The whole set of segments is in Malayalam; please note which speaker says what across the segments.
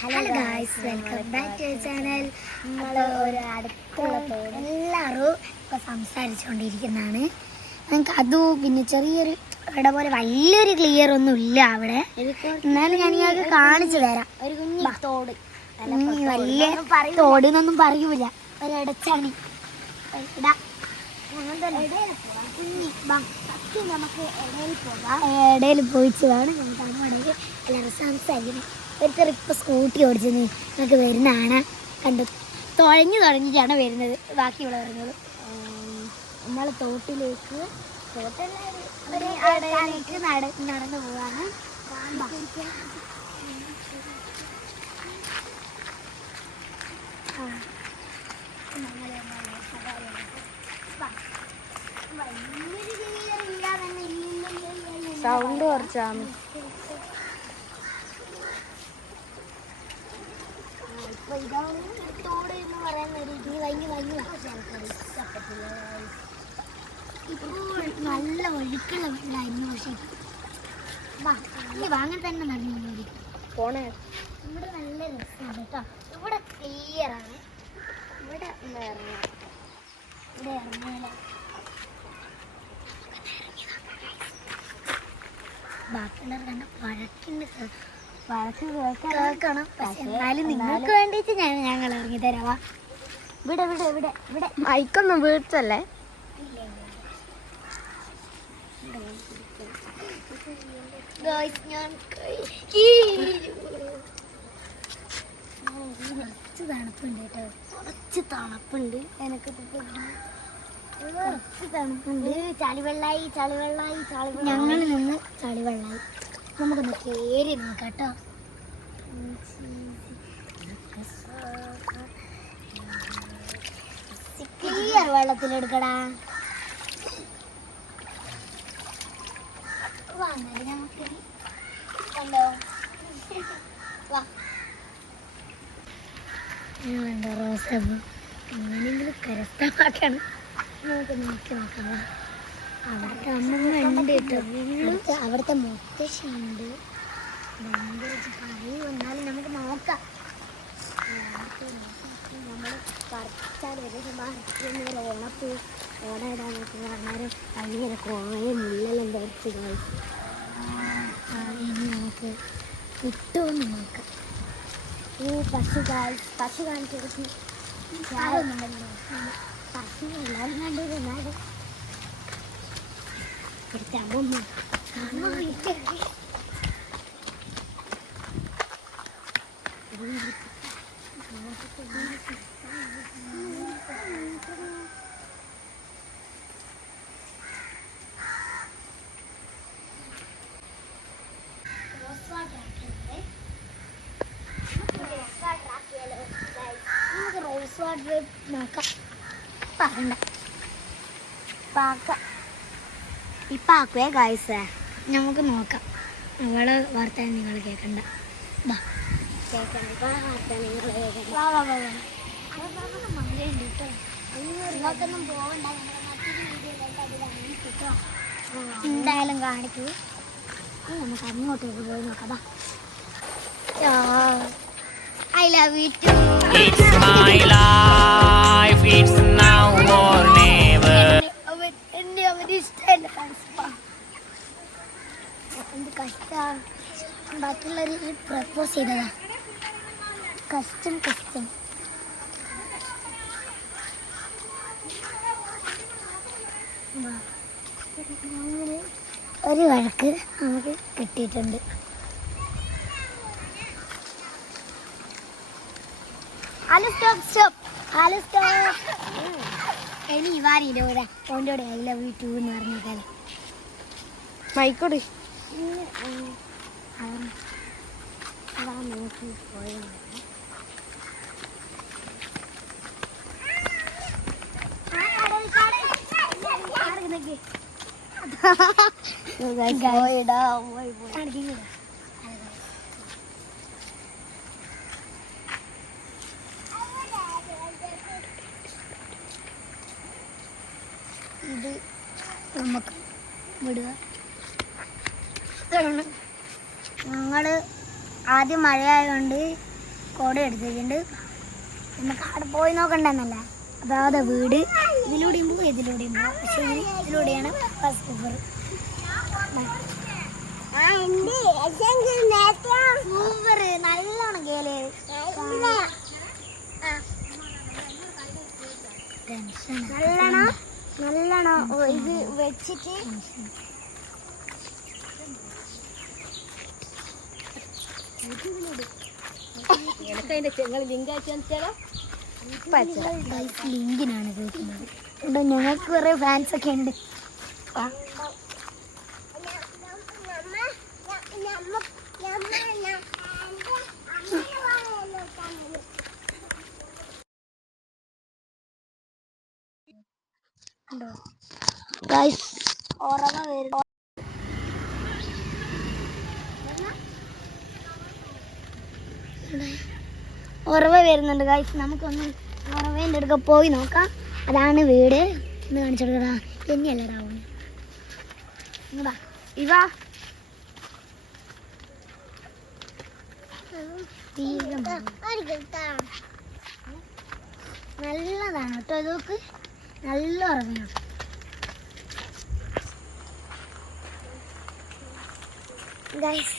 Speaker 1: Hello guys welcome back to channel നമ്മൾ ഒരു അടുത്തുള്ള എല്ലാവരും ഇപ്പോൾ സംസാരിച്ചുകൊണ്ടിരിക്കുന്നതാണ്. ഞങ്ങൾക്ക് അതും പിന്നെ ചെറിയൊരു ഇവിടെ പോലെ വലിയൊരു ക്ലിയർ ഒന്നും ഇല്ല അവിടെ. എന്നാലും ഞാൻ ഞങ്ങൾക്ക് കാണിച്ചു തരാം.
Speaker 2: ഒരു കുഞ്ഞി തോട്.
Speaker 1: വലിയ തോടിനൊന്നും പറയൂല. ഒരിടച്ചാണി ഇടാ. കുഞ്ഞി, ബാ.
Speaker 2: നമുക്ക് ഇടയിൽ
Speaker 1: പോയിച്ച് വേണം. നമുക്ക് അങ്ങോട്ടേക്ക് എല്ലാവരും സംസാരിക്കണം. ഒരു ഇപ്പം സ്കൂട്ടി ഓടിച്ച് നിങ്ങൾക്ക് വരുന്നതാണ്. കണ്ടു. തുഴഞ്ഞു തുഴഞ്ഞിട്ടാണ് വരുന്നത്. ബാക്കിയുള്ള വരുന്നത്.
Speaker 2: നമ്മൾ തോട്ടിലേക്ക്
Speaker 1: തോട്ടിലേക്ക് നടന്നു പോവാണ്. സൗണ്ട് ആ. നമ്മൾ നമ്മൾ സവാരിയാണ്. ബാ. വലിയൊരു clear ഇല്ലാതന്നെ ഇല്ലില്ലില്ലില്ലില്ല.
Speaker 2: സൗണ്ട് കുറച്ചാണ്
Speaker 1: ഇതാണ് തോട് എന്ന് പറയുന്ന ഇപ്പോൾ നല്ല ഒഴുക്കുള്ള വെള്ളമായിരുന്നു പക്ഷെ. വാ ഇനി വാ, തന്നെ നടന്നു
Speaker 2: പോണേ.
Speaker 1: ഇവിടെ നല്ല രസമാണ് കേട്ടോ. ഇവിടെ ക്ലിയർ ആണ്. ഇവിടെ ഒന്ന് ഇറങ്ങാം. ഇവിടെ ഇറങ്ങിയാല? ബാക്കിയുള്ളവർ കണ്ട
Speaker 2: വഴക്ക്
Speaker 1: കേൾക്കണം. പക്ഷെ എന്നാലും നിങ്ങൾക്ക് വേണ്ടിയിട്ട് ഞാൻ ഞങ്ങൾ ഇറങ്ങി തരാവാ
Speaker 2: ഇവിടെ ഇവിടെ ഇവിടെ ഇവിടെ. മൈക്കൊന്നും വീഴ്ചല്ലേ
Speaker 1: ഗായ്സ് ഞാൻ കുറച്ച് തണുപ്പുണ്ട് കേട്ടോ. കുറച്ച് തണുപ്പുണ്ട്. എനിക്ക് കുറച്ച് തണുപ്പുണ്ട്.
Speaker 2: ചളിവെള്ളായി ചളിവെള്ളായി ചളിവെള്ളം
Speaker 1: ഞങ്ങൾ നിന്ന് ചളിവെള്ളമായി നമുക്കൊന്ന് കയറി നോക്കാട്ടോ. കേട്ടോ ക്ലിയർ വെള്ളത്തിലെടുക്കടാ വാ എന്നാൽ നമുക്ക് കണ്ടോ? വാ. ഞങ്ങളുണ്ടോ റോസപ്പൂ എങ്ങനെയെങ്കിലും കരസ്ഥമാക്കണം. നമുക്ക് നോക്കി നോക്കാം. അവിടുത്തെ അമ്മമ്മ ഉണ്ട് കേട്ടോ അവിടുത്തെ അവിടുത്തെ മുത്തശ്ശി ഉണ്ട് ഭയങ്കര പറയും എന്നാലും നമുക്ക് നോക്കാം.
Speaker 2: നമ്മൾ പറിച്ചാൽ ഏകദേശം പറിക്കുന്ന ഉണപ്പ് ഓട ഇടാന്നൊക്കെ പറഞ്ഞാലും ഭയങ്കര കുറേ മുള്ളെല്ലാം ധരിച്ച് കഴിച്ചു
Speaker 1: ഇനി നമുക്ക് കിട്ടുമെന്ന് നോക്കാം.
Speaker 2: ഈ പശു കാൽ പശു കാണിച്ചു. പശു എല്ലാവരും കണ്ടിരുന്നാലും ഇവിടുത്തെ അമ്മമ്മ
Speaker 1: അമ്മ വിളിക്കാം. നമുക്ക് റോസ് വാട്ടർ നോക്കാം പറയണ്ട
Speaker 2: പാക്ക ഇപ്പം ആക്കുവേ ഗായ്സ്
Speaker 1: നമുക്ക് നോക്കാം. അവളെ വാർത്ത നിങ്ങൾ കേൾക്കണ്ട എന്തായാലും കാണിക്കൂ. നമുക്ക് അങ്ങോട്ടേക്ക് പോയി നോക്കാം. I love you too
Speaker 3: it's my life it's
Speaker 1: ബാക്കിയുള്ളവർ പ്രപ്പോസ് ചെയ്തതാ. കഷ്ടം കഷ്ടം ഒരു വഴക്ക് നമുക്ക് കിട്ടിയിട്ടുണ്ട്. ഇനി വാരിയിലൂടെ ഓന്റെ കൂടെ ഐ ലവ് യു ടു എന്ന് പറഞ്ഞേക്കാലേ
Speaker 2: മൈക്കോട്
Speaker 1: അവൻ
Speaker 2: അതാ നോക്കി പോയത് പോയിടാ പോയി പോയി
Speaker 1: ഇത് നമുക്ക് വിടുക. ഞങ്ങൾ ആദ്യം മഴയായതുകൊണ്ട് കോട എടുത്തിട്ടുണ്ട്. നമുക്ക് അവിടെ പോയി നോക്കണ്ടെന്നല്ല. അതാതെ വീട്. ഇതിലൂടെയും പോകും ഇതിലൂടെയും പോകും പക്ഷേ ഇത് ഇതിലൂടെയാണ് ബസ് സൂപ്പർ സൂപ്പർ നല്ലോണം കേൽ
Speaker 4: നല്ലോണം നല്ലോണം ഇത് വെച്ചിട്ട്
Speaker 1: ലിങ്കിനാണ് കേൾക്കുന്നത്. ഇവിടെ ഞങ്ങൾക്ക് കുറേ ഫാൻസ് ഒക്കെ ഉണ്ട്. ഗൈസ്
Speaker 4: ഉറവ വരും
Speaker 1: ഉറവ വരുന്നുണ്ട് ഗൈസ് നമുക്കൊന്ന് ഉറവേന്റെ അടുക്ക പോയി നോക്കാം. അതാണ് വീട്. എന്ന് കാണിച്ചു ഇങ്ങടാ
Speaker 4: ഇവ.
Speaker 1: തീരം നല്ലതാണ് കേട്ടോ ഇതൊക്കെ. നല്ല ഉറങ്ങണം ഗൈസ്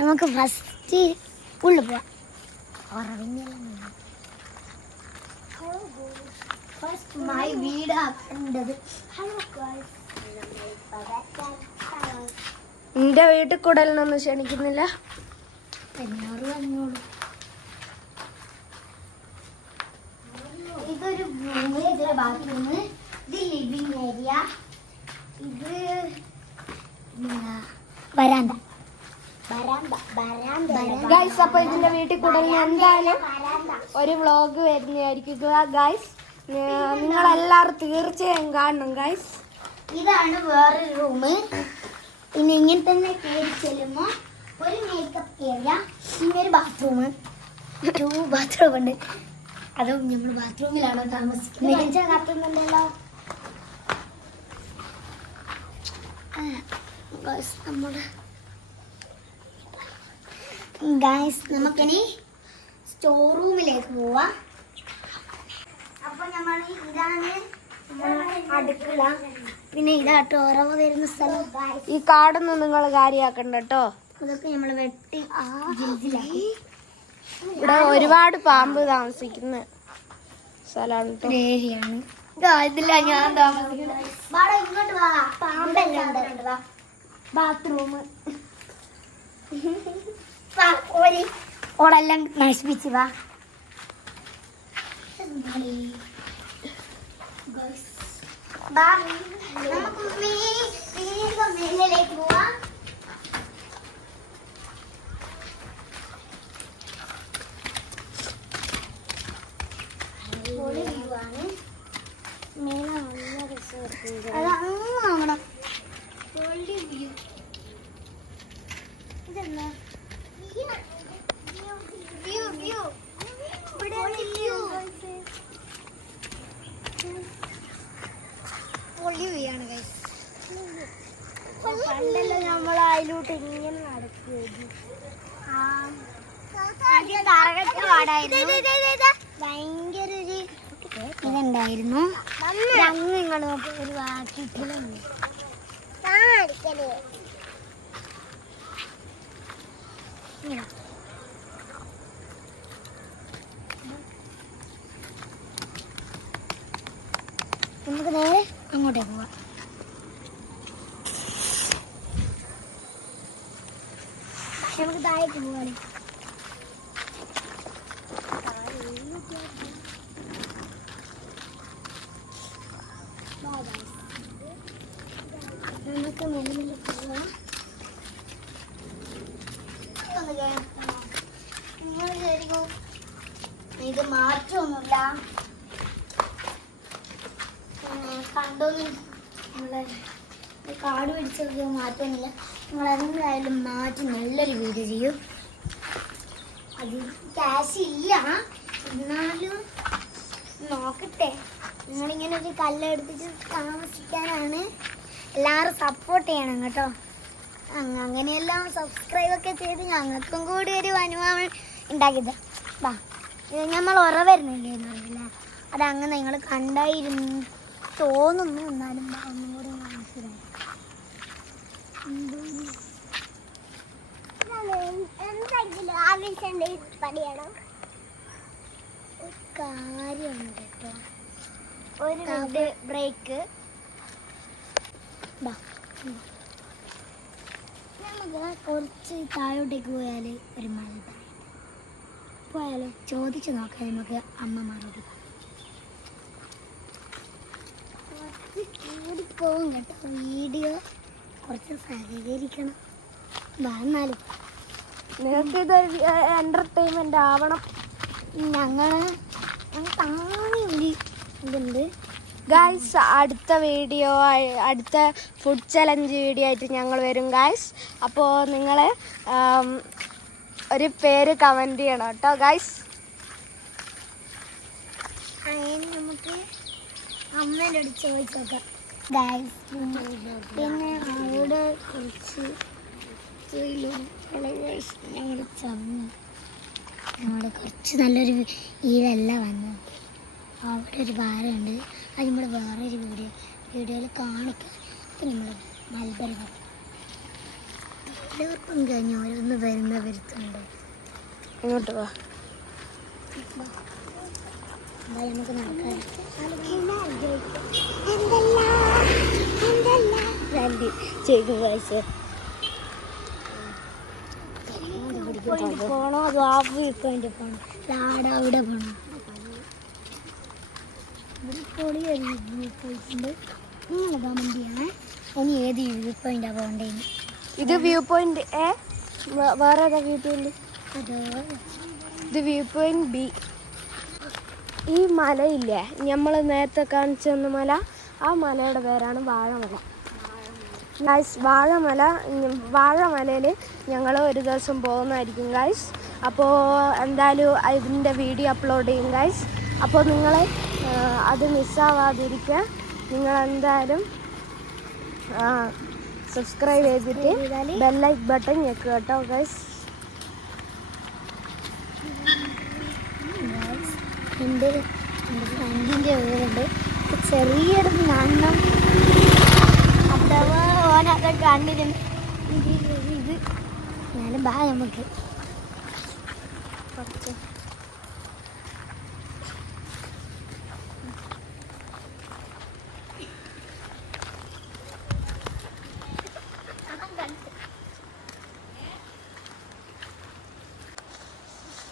Speaker 1: നമുക്ക് ഫസ്റ്റ് ഉള്ളിൽ പോവാം. ഫസ്റ്റ് മൈ വീടാ
Speaker 4: നിന്റെ വീട്ടിൽ കൂടലിനൊന്നും ക്ഷണിക്കുന്നില്ല.
Speaker 1: എന്നോട് വന്നോളൂ ഇതൊരു റൂമ് ഇതിലെ ബാത്റൂം ഇത് ലിവിങ് ഏരിയ ഇത് വരാന്ത.
Speaker 4: ഗൈസ് അപ്പൊ ഇതിന്റെ വീട്ടിൽ കൂടുതൽ എന്തായാലും ഒരു വ്ളോഗ് വരുന്നതായിരിക്കും. ഗൈസ് നിങ്ങൾ എല്ലാവരും തീർച്ചയായും കാണണം ഗൈസ്
Speaker 1: ഇതാണ് വേറൊരു റൂം പിന്നെ ഇങ്ങനെ തന്നെ കയറി ചെല്ലുമ്പോൾ ഒരു മേക്കപ്പ് ഏരിയ പിന്നെ ഒരു ബാത്റൂം ടൂ ബാത്റൂം ഉണ്ട്. അതും നമ്മൾ ബാത്റൂമിലാണ് താമസിക്കുന്നത്.
Speaker 4: കത്തുന്നുണ്ടല്ലോ.
Speaker 1: നമ്മുടെ ഗായ്സ് നമുക്കിനി സ്റ്റോർ റൂമിലേക്ക് പോവാം. അപ്പൊ നമ്മൾ ഇതാണ് അടുക്കള. പിന്നെ ഇതാട്ടോ ഉറവ വരുന്ന സ്ഥലം.
Speaker 4: ഈ കാടൊന്നും നിങ്ങൾ കാര്യമാക്കണ്ടോ കേട്ടോ
Speaker 1: അതൊക്കെ നമ്മൾ വെട്ടി
Speaker 4: ഇവിടെ ഒരുപാട് പാമ്പ് താമസിക്കുന്ന സ്ഥലമാണ്
Speaker 1: ഏരിയാണ് ഇതില്ല ഞാൻ താമസിക്കുന്നത്.
Speaker 4: ബാത്റൂം.
Speaker 1: ഓടി ഓടെല്ലാം നശിപ്പിച്ച് വാ. നമുക്ക് മേ- വേഗം മേളിലേക്ക് പോവാം. പൊളി view ആണ്. അത് അങ്ങ് നോക്കണം പൊളി view. ഇതെന്താ വ്യൂ വ്യൂ ഇവിടെ വ്യൂ പൊളി വ്യൂ ആണ് ഗൈസ്
Speaker 4: പണ്ടല്ലോ നമ്മൾ അതിലോട്ട് ഇങ്ങനെ നടക്കുകയായിരുന്നു
Speaker 1: ആദ്യം തറകത്ത് പാടായിരുന്നു. ഭയങ്കര ഒരു ഇതുണ്ടായിരുന്നു അങ്ങ് നിങ്ങൾ ഒരു വാക്കിട്ടിലുണ്ട് നമുക്ക് നേരെ അങ്ങോട്ടേക്ക് പോവാം. നമുക്ക് താഴേക്ക് പോവാണ്. നമുക്ക് മെല്ലെ പോവാം? നിങ്ങൾ വിചാരിക്കും ഇത് മാറ്റമൊന്നുമില്ല കണ്ടോന്ന്. നമ്മളെ കാട് പിടിച്ചൊക്കെ മാറ്റമൊന്നുമില്ല നിങ്ങൾ എന്തായാലും മാറ്റി നല്ലൊരു വീഡിയോ ചെയ്യൂ. അത് ക്യാഷ് ഇല്ല. എന്നാലും നോക്കട്ടെ. നിങ്ങളിങ്ങനെ ഒരു കല്ലെടുത്തിട്ട് താമസിക്കാനാണ്. എല്ലാവരും സപ്പോർട്ട് ചെയ്യണം കേട്ടോ. അങ്ങനെയെല്ലാം സബ്സ്ക്രൈബ് ഒക്കെ ചെയ്ത് ഞങ്ങൾക്കും കൂടി ഒരു അനുഭവം ഉണ്ടാക്കിയത്. വാ ഇത് നമ്മൾ ഉറ വരുന്നില്ലേ എന്ന് അറിയില്ല. അതങ്ങനെ നിങ്ങൾ കണ്ടായിരുന്നു തോന്നുന്നു. എന്നാലും ഒന്നും കൂടി ഒന്ന് കാണിച്ചു തരാം. കാര്യമുണ്ട് കേട്ടോ.
Speaker 4: ഒരു മിനിറ്റ്. ബ്രേക്ക്.
Speaker 1: നമുക്ക് കുറച്ച് താഴോട്ടേക്ക് പോയാൽ ഒരു മഴ പോയാലോ ചോദിച്ചു നോക്കാം നമുക്ക് അമ്മ കൂടി പോകും കേട്ടോ വീഡിയോ. കുറച്ച് സഹകരിക്കണം. വാ എന്നാലും
Speaker 4: നിങ്ങൾക്ക് ഇത് എന്റർടൈൻമെന്റ് ആവണം.
Speaker 1: ഞങ്ങൾ ഇതുണ്ട്.
Speaker 4: ഗായ്സ് അടുത്ത വീഡിയോ അടുത്ത ഫുഡ് ചലഞ്ച് വീഡിയോ ആയിട്ട് ഞങ്ങൾ വരും ഗായ്സ് അപ്പോൾ നിങ്ങൾ ഒരു പേര് കമന്റ് ചെയ്യണം കേട്ടോ ഗായ്സ്
Speaker 1: അങ്ങനെ നമുക്ക് അമ്മേന്റെ അടുത്ത് ചോദിച്ചു നോക്കാം ഗായ്സ് പിന്നെ അവിടെ കുറച്ച് നമ്മുടെ കുറച്ച് നല്ലൊരു ഈരല്ല വന്നു. അവിടെ ഒരു ഭാരമുണ്ട് അത് നമ്മുടെ വേറൊരു വീഡിയോ വീഡിയോയിൽ കാണിക്കാം അപ്പം നമ്മൾ മൽബരി എല്ലാവർക്കും കഴിഞ്ഞ് ഓരോന്ന് വരുന്ന വരുത്തുണ്ട്
Speaker 4: ഇങ്ങോട്ട് വാ.
Speaker 1: നമുക്ക് നടക്കാം.
Speaker 4: ചെയ്തു
Speaker 1: അതോ ആ വ്യൂ പോയിന്റ് പോണോ? ആടെ അവിടെ പോണോ. ഇവിടെ പൊളിയൊരു വ്യൂ പോയിട്ടുണ്ട് നിങ്ങൾ കമന്റ് ചെയ്യണേ ഇനി ഏത് വ്യൂ പോയിന്റാ പോകണ്ടേന്ന്
Speaker 4: ഇത് വ്യൂ പോയിന്റ് എ? വേറെ ഏതാ വ്യൂ പോയിന്റ്?
Speaker 1: അതോ
Speaker 4: ഇത് വ്യൂ പോയിന്റ് ബി. ഈ മലയില്ലേ? നമ്മൾ നേരത്തെ കാണിച്ചു തന്ന മല. ആ മലയുടെ പേരാണ് വാഴമല. ഗായ്സ് വാഴമല വാഴമലയിൽ ഞങ്ങൾ ഒരു ദിവസം പോകുന്നതായിരിക്കും ഗായ്സ് അപ്പോൾ എന്തായാലും ഇതിന്റെ വീഡിയോ അപ്ലോഡ് ചെയ്യും ഗായ്സ് അപ്പോൾ നിങ്ങൾ അത് മിസ്സാവാതിരിക്കുക നിങ്ങൾ എന്തായാലും സബ്സ്ക്രൈബ് ചെയ്തിട്ട് ബെല്ലൈക്ക് ബട്ടൺ ഞെക്കുക കേട്ടോ
Speaker 1: ഗൈസ് എന്റെ ഫ്രണ്ടിന്റെ വീടുണ്ട്. ചെറിയൊരു അഥവാ ഓനൊക്കെ കണ്ടിരുന്നു. ഇത് ഇത് ബാ നമുക്ക്. കുറച്ച്.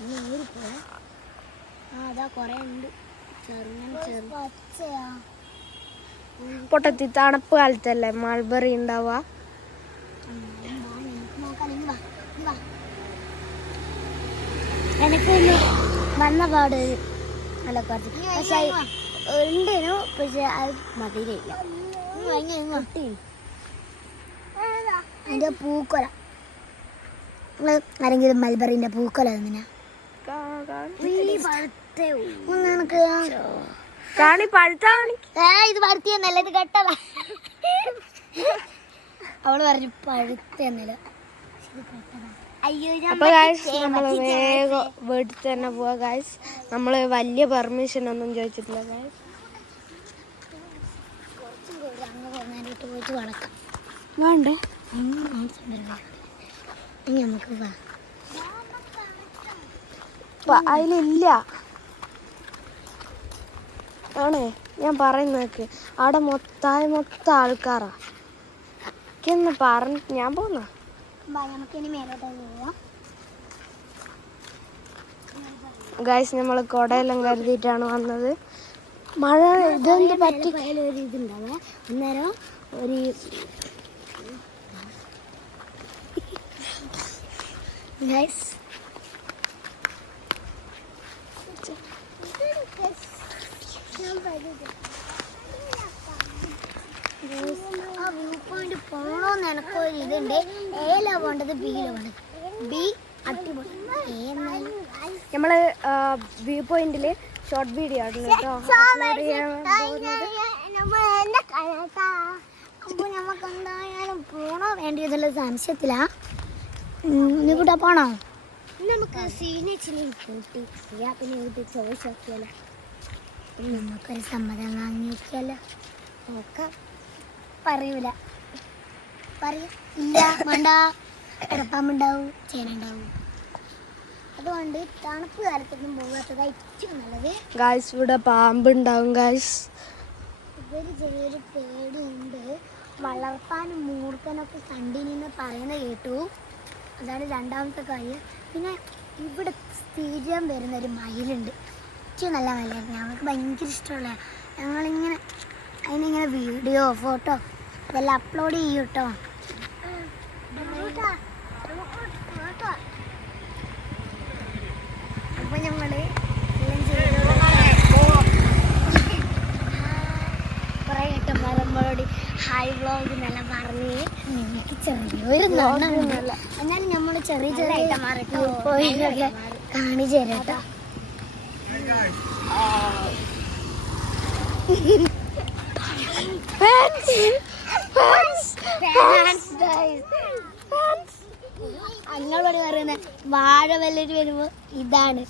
Speaker 1: ഇനി ഊരി പോയാ ആ അതാ കുറേ ഉണ്ട്. ചെറുങ്ങനെ ചെറു. പച്ചയാ.
Speaker 4: പൊട്ടത്തി തണുപ്പ് കാലത്തല്ലേ മൾബറി ഉണ്ടാവുക?
Speaker 1: എനിക്ക് വന്ന പാട് നല്ല കുറച്ച്. പക്ഷെ ഉണ്ടേനു പക്ഷെ അത് മതിയില്ല അതിന്റെ പൂക്കൊല. ആരെങ്കിലും മൽബറിന്റെ പൂക്കൊല തന്നിനാ? നിനക്ക്
Speaker 4: കാണി പഴുത്താണി
Speaker 1: ഏ ഇത് പഴുത്തിയെന്നല്ല ഇത് കെട്ടതാ. അവൾ പറഞ്ഞു പഴുത്തെന്നല്ല
Speaker 4: അപ്പൊ ഗായ്സ് നമ്മൾ വേഗം വീട്ടിൽ തന്നെ പോവാ ഗായ്സ് നമ്മൾ വലിയ പെർമിഷൻ ഒന്നും ചോദിച്ചിട്ടില്ല ഗായ്സ് വേണ്ടേ?
Speaker 1: നമുക്ക്
Speaker 4: അതിലില്ല. ആണേ? ഞാൻ പറയുന്നേക്ക് അവിടെ മൊത്തായ മൊത്ത ആൾക്കാരാ. എനിക്കൊന്ന് പറഞ്ഞിട്ട് ഞാൻ പോന്ന? ഗൈസ് നമ്മൾ കുടയെല്ലാം കരുതിയിട്ടാണ് വന്നത്. മഴ ഇതെന്ത് പറ്റി?
Speaker 1: ഒരു ഇതുണ്ടാവേ. അന്നേരം ഒരു ഗൈസ് ആ വ്യൂ പോയിന്റ് പോണോന്ന് എനക്കൊരു ഇതുണ്ട് ഏലാ പോണ്ടത് ബിയിലോ പോണ്ടത് ബി അടിപൊളി
Speaker 4: നമ്മൾ വ്യൂ പോയിന്റിൽ ഷോർട്ട് വീഡിയോ ആണ് കേട്ടോ അപ്ലോഡ് ചെയ്യാൻ പോകുന്നത്
Speaker 1: അപ്പൊ നമുക്ക് എന്തായാലും പോണോ? വേണ്ടിയതല്ല സംശയത്തിലാ. കൂട്ടാ പോണോ?
Speaker 4: നമുക്ക് സീനിച്ചിനെ കൂട്ടി പിന്നെ ചോദിച്ചു നോക്കിയാലോ
Speaker 1: നമുക്കൊരു സമ്മതം വാങ്ങി നോക്കിയാലോ
Speaker 4: നോക്കാം
Speaker 1: പറയൂല. പറയും. ഇല്ല വേണ്ട. ഉറപ്പാമ്പുണ്ടാവും ചേനുണ്ടാവും അതുകൊണ്ട് തണുപ്പ് കാലത്തൊന്നും പോകാത്തതാ ഏറ്റവും നല്ലത്.
Speaker 4: ഗായ്സ് ഇവിടെ പാമ്പുണ്ടാവും ഗായ്സ്
Speaker 1: ഇവർ ചെറിയൊരു പേടിയുണ്ട്. വളർത്താനും മൂർക്കനൊക്കെ കണ്ടിന്യൂ പറയുന്ന കേട്ടു. അതാണ് രണ്ടാമത്തെ കാര്യം. പിന്നെ ഇവിടെ സ്ഥിരം വരുന്ന ഒരു മയിലുണ്ട്. ഏറ്റവും നല്ല മലയായിരുന്നു ഞങ്ങൾക്ക് ഭയങ്കര ഇഷ്ടമുള്ള ഞങ്ങളിങ്ങനെ അതിനിങ്ങനെ വീഡിയോ ഫോട്ടോ ഇതെല്ലാം അപ്ലോഡ് ചെയ്യും കേട്ടോ അപ്പോൾ ഞങ്ങൾ കുറേ ഏട്ടന്മാർ നമ്മളോട് ഹായ് വ്ളോഗ് എന്നെല്ലാം പറഞ്ഞ് നിങ്ങൾക്ക് ചെറിയൊരു നന്നല്ല എന്നാലും നമ്മൾ ചെറിയ ചെറിയ പോയിട്ടൊക്കെ കാണിച്ചു തരാം കേട്ടോ അങ്ങളോട് പറയുന്ന വാഴ വല്ലൊരു വരുമ്പോ ഇതാണ്.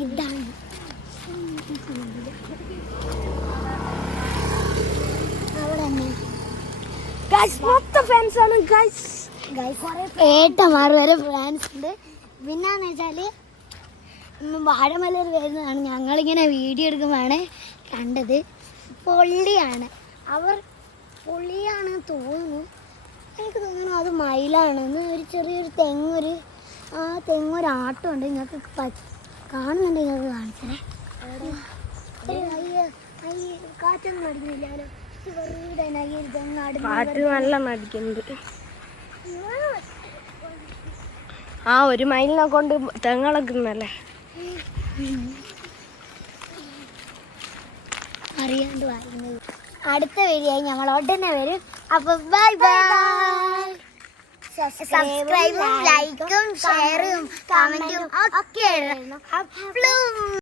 Speaker 1: ഇതാണ്.
Speaker 4: ഗായ്സ് മൊത്തം ഫാൻസ് ആണ് ഗായ്സ്
Speaker 1: ഏട്ടന്മാർ വരെ ഫ്രാൻസ് ഉണ്ട്. പിന്നെന്ന് വെച്ചാൽ വാഴമലർ വരുന്നതാണ്. ഞങ്ങളിങ്ങനെ വീഡിയോ എടുക്കുമ്പോഴാണ് കണ്ടത് പൊള്ളിയാണ്. അവർ പൊള്ളിയാണ് തോന്നുന്നു. എനിക്ക് തോന്നുന്നു അത് മയിലാണെന്ന് ഒരു ചെറിയൊരു തെങ്ങൊരു ആ തെങ്ങൊരു ആട്ടമുണ്ട് നിങ്ങൾക്ക് കാണുന്നുണ്ട് നിങ്ങൾക്ക് കാണിച്ചേ അയ്യ അയ്യ കാറ്റൊന്നും അടിക്കുന്നില്ലല്ലോ
Speaker 4: പാട്ട് നല്ല ആ ഒരു മൈലിനെ കൊണ്ട് തെങ്ങളക്കുന്നല്ലേ
Speaker 1: അറിയാണ്ട് വായിക്കുന്നത് അടുത്ത വീഡിയോ ഞങ്ങൾ ഉടനെ വരും. അപ്പൊ ബൈ ബൈ സബ്സ്ക്രൈബും ലൈക്കും ഷെയറും കമന്റും ഒക്കെ